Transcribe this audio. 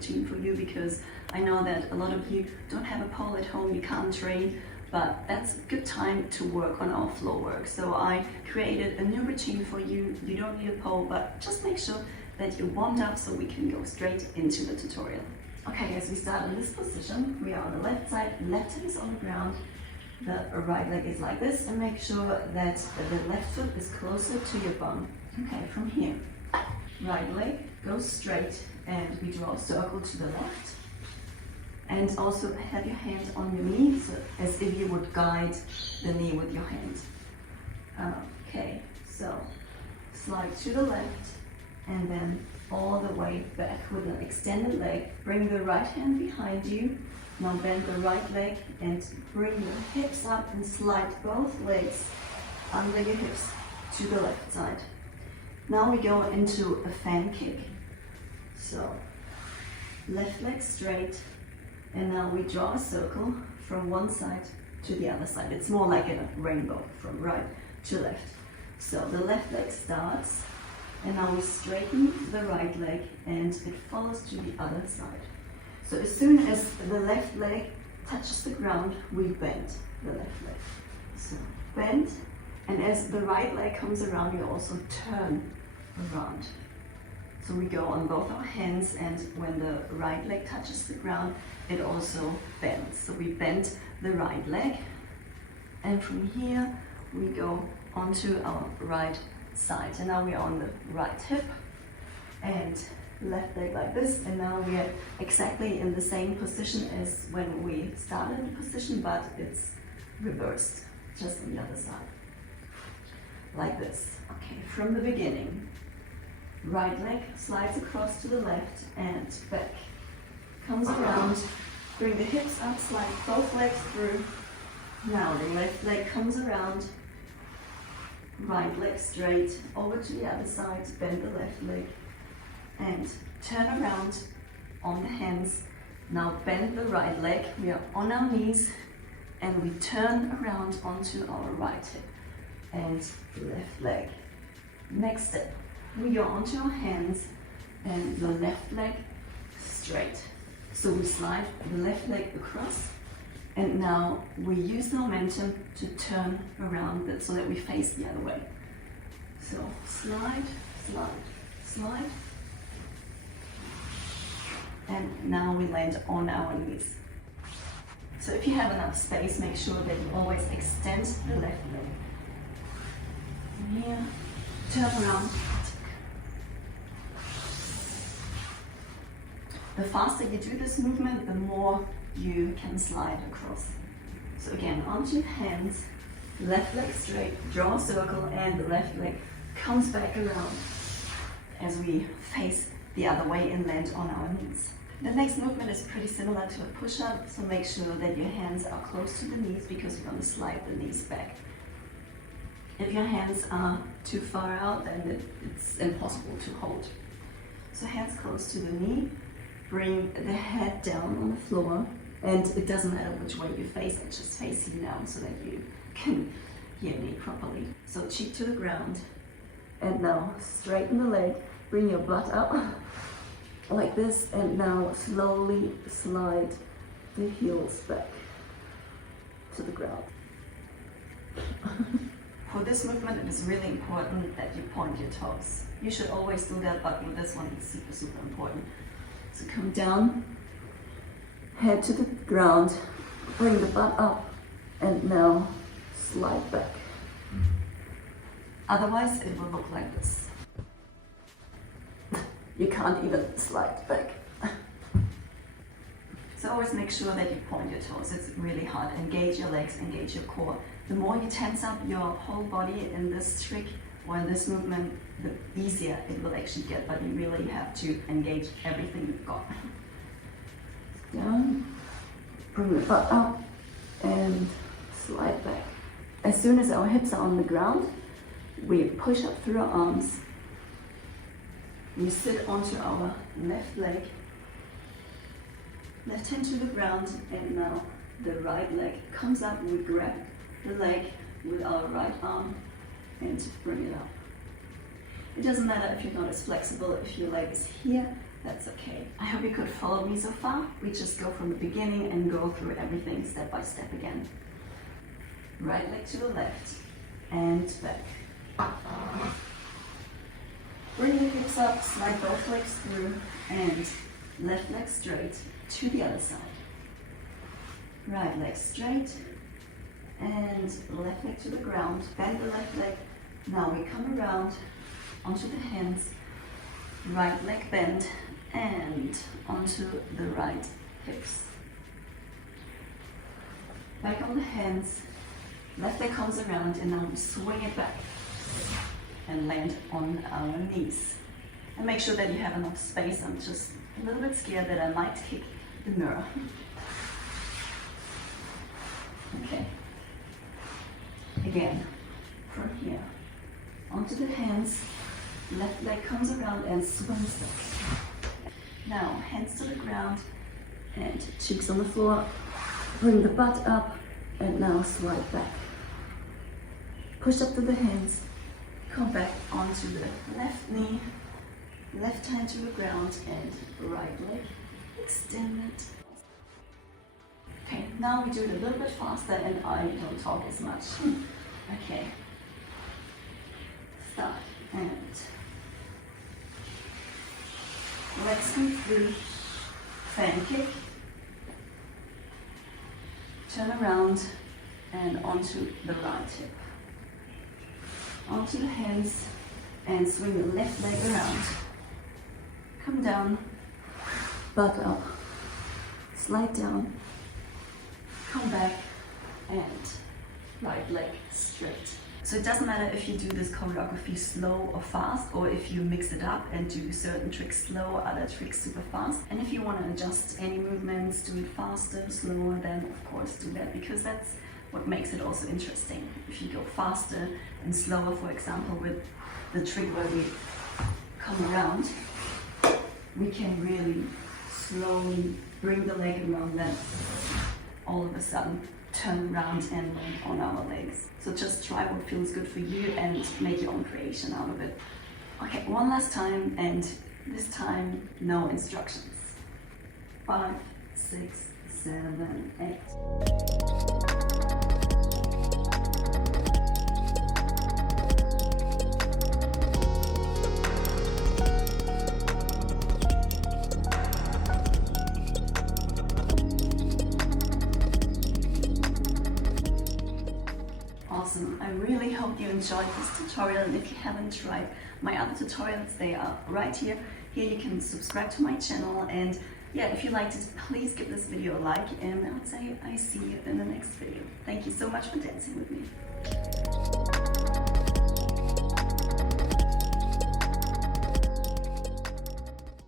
routine for you, because I know that a lot of you don't have a pole at home, you can't train, but that's a good time to work on our floor work. So I created a new routine for you. You don't need a pole, but just make sure that you're warmed up so we can go straight into the tutorial. Okay, as we start in this position, we are on the left side, left hip is on the ground, the right leg is like this, and make sure that the left foot is closer to your bum. Okay, from here, right leg goes straight, and we draw a circle to the left. And also have your hand on your knee, so as if you would guide the knee with your hand. Okay, so slide to the left, and then all the way back with an extended leg. Bring the right hand behind you. Now bend the right leg and bring your hips up and slide both legs under your hips to the left side. Now we go into a fan kick. So left leg straight, and now we draw a circle from one side to the other side. It's more like a rainbow from right to left. So the left leg starts, and now we straighten the right leg and it follows to the other side. So as soon as the left leg touches the ground, we bend the left leg. So bend, and as the right leg comes around, you also turn around. So we go on both our hands, and when the right leg touches the ground, it also bends. So we bend the right leg, and from here we go onto our right side. And now we're on the right hip and left leg like this, and now we are exactly in the same position as when we started the position, but it's reversed, just on the other side. Like this. Okay, from the beginning. Right leg slides across to the left and back. Comes around, bring the hips up, slide both legs through. Now the left leg comes around, right leg straight, over to the other side, bend the left leg, and turn around on the hands. Now bend the right leg, we are on our knees, and we turn around onto our right hip and left leg. Next step, we go onto our hands and the left leg straight. So we slide the left leg across, and now we use the momentum to turn around so that we face the other way. So slide, slide, slide. And now we land on our knees. So if you have enough space, make sure that you always extend the left leg. From here, turn around. The faster you do this movement, the more you can slide across. So again, onto your hands, left leg straight, draw a circle, and the left leg comes back around as we face the other way and land on our knees. The next movement is pretty similar to a push-up, so make sure that your hands are close to the knees because you're going to slide the knees back. If your hands are too far out, then it's impossible to hold. So hands close to the knee, bring the head down on the floor, and it doesn't matter which way you face it, just face you down so that you can hear me properly. So cheek to the ground, and now straighten the leg, bring your butt up like this, and now slowly slide the heels back to the ground. For this movement, it is really important that you point your toes. You should always do that, but with this one, it's super, super important. So come down, head to the ground, bring the butt up, and now slide back. Otherwise, it will look like this. You can't even slide back. So always make sure that you point your toes. It's really hard. Engage your legs, engage your core. The more you tense up your whole body in this trick or in this movement, the easier it will actually get, but you really have to engage everything you've got. Down, bring the butt up, and slide back. As soon as our hips are on the ground, we push up through our arms. We sit onto our left leg, left hand to the ground, and now the right leg comes up. We grab the leg with our right arm and bring it up. It doesn't matter if you're not as flexible, if your leg is here that's okay. I hope you could follow me so far. We just go from the beginning and go through everything step by step again. Right leg to the left and back. Bring the hips up, slide both legs through, and left leg straight to the other side. Right leg straight, and left leg to the ground. Bend the left leg. Now we come around onto the hands, right leg bend, and onto the right hips. Back on the hands, left leg comes around, and now we swing it back and land on our knees. And make sure that you have enough space. I'm just a little bit scared that I might kick the mirror. Okay. Again, from here, onto the hands, left leg comes around and swings back. Now, hands to the ground and cheeks on the floor. Bring the butt up and now slide back. Push up to the hands, come back onto the left knee, left hand to the ground and right leg extended. Okay, now we do it a little bit faster and I don't talk as much. Okay, start and legs come through, fan kick, turn around and onto the right hip. Onto the hands and swing the left leg around. Come down, butt up, slide down, come back and right leg straight. So it doesn't matter if you do this choreography slow or fast, or if you mix it up and do certain tricks slow, other tricks super fast. And if you want to adjust any movements, do it faster, slower, then of course do that, because that's what makes it also interesting. If you go faster and slower, for example, with the trick where we come around, we can really slowly bring the leg around, then all of a sudden turn around and land on our legs. So just try what feels good for you and make your own creation out of it. Okay, one last time, and this time no instructions. 5, 6, 7, 8. Awesome. I really hope you enjoyed this tutorial, and if you haven't tried my other tutorials, they are right here. Here you can subscribe to my channel, and yeah, if you liked it, please give this video a like, and I would say I see you in the next video. Thank you so much for dancing with me.